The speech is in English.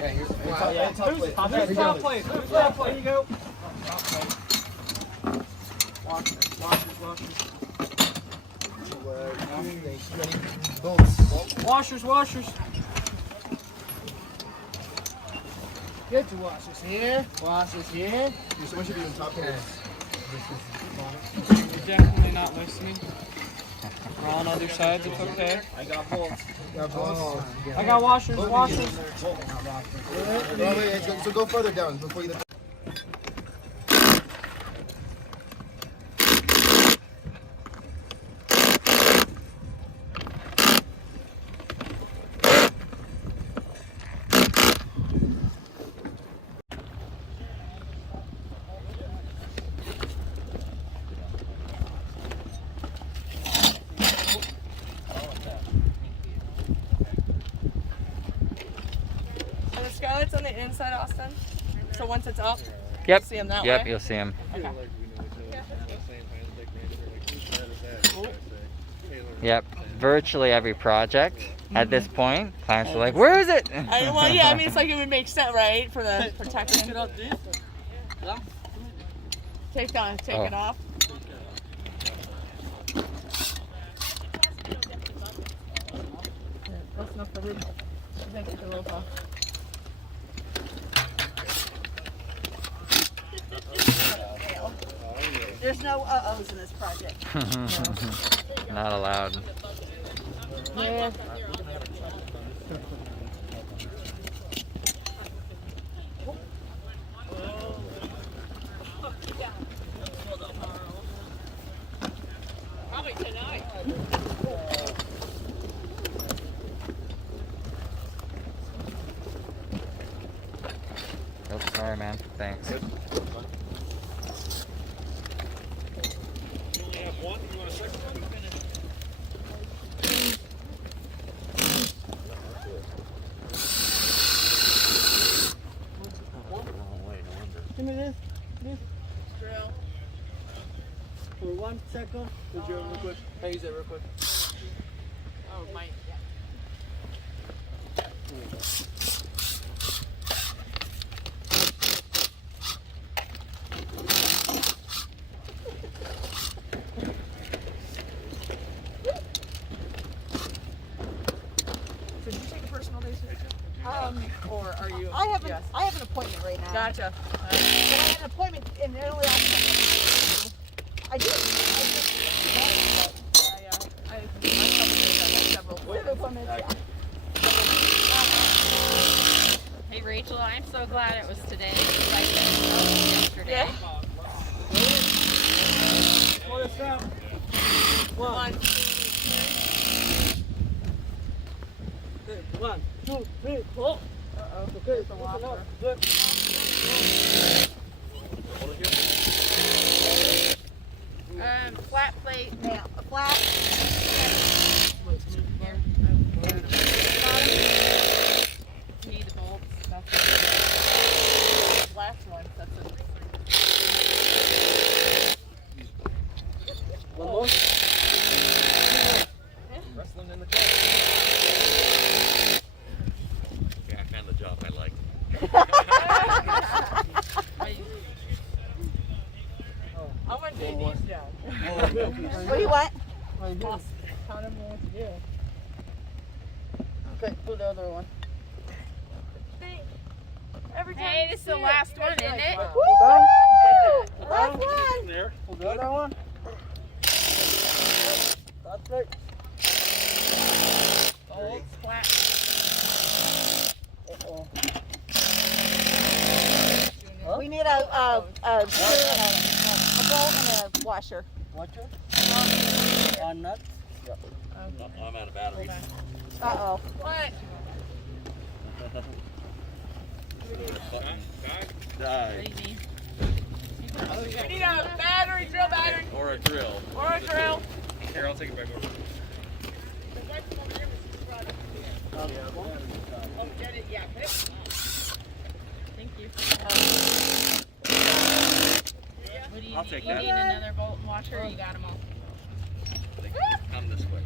Yeah, here's top Who's top plate? Who's top plate? There you go. Washers. Get your washers here. Washers here. Someone should be in top plate. You're definitely not listening. We're on other sides. It's okay. I got bolts. I got washers. Wait, so go further down before you. Scarlet's on the inside, Austin. So once it's up, Yep. you'll see them that way. Yep, you'll see him. Okay. Yep. Virtually every project at this point, clients are like, "Where is it?" Well, yeah, I mean, it's like it would make sense, right, for the protection. Take it off. That's enough for room. Take the rope off. There's no uh-ohs in this project. Not allowed. Yeah. Probably tonight. Oh, sorry, man. Thanks. Give me this. Drill. For 1 second. Real quick. Can I use it real quick? Oh, Mike. So did you take a personal day, Susan? Or are you? I have Yes. an appointment right now. Gotcha. But I have an appointment and it only lasts. I did. Hey Rachel, I'm so glad it was today because I finished yesterday. One. 1, 2, 3, 4. Uh-oh. Okay, The washer. good. Flat plate. Now, a flat. Need the bolts. Last one. That's it. One more. Wrestling in the car. Yeah, I found the job I like. I want JD's job. What do you want? Boss, tell him what to do. Okay, pull the other one. Every time Hey, you this is see the last you one, guys are isn't like, it? wow. Last one. There. Pull the other one. That's right. Bolts, flat. We need a bolt and a washer. Watcher. On nuts. I'm out of batteries. Uh-oh. What? Die. Crazy. We need a battery, drill battery, Or a drill. or a drill. Here, I'll take it back over. Thank you. What do you I'll need? take You that. need another bolt and washer or you got them all? Come this way.